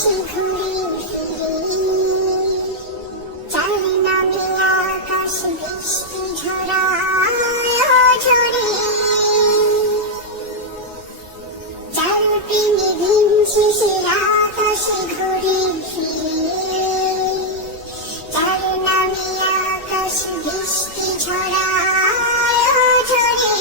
আকাশে ঘুরে ফিরে, যার নামে আকাশ বৃষ্টি ঝরায় ঝরে, যার প্রেমে দিন শেষে আকাশে ঘুরে ফিরে, যার নামে আকাশ বৃষ্টি ঝরায় ঝরে।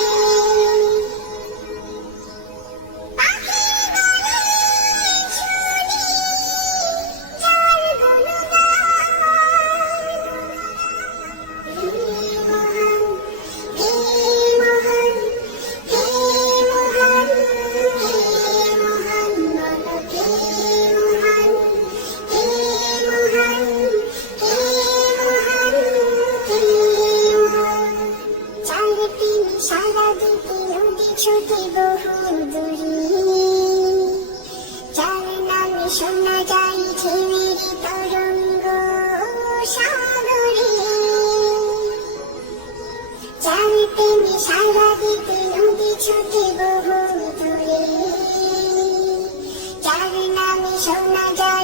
সারা দিতে নদী ছোটে বহু দূরে, যার নামে শোনা যায় ঢেউয়ের তরঙ্গ সাগরে, যার প্রেমে সারা দিতে নদী ছোটে বহু দূরে, যার নামে শোনা যায়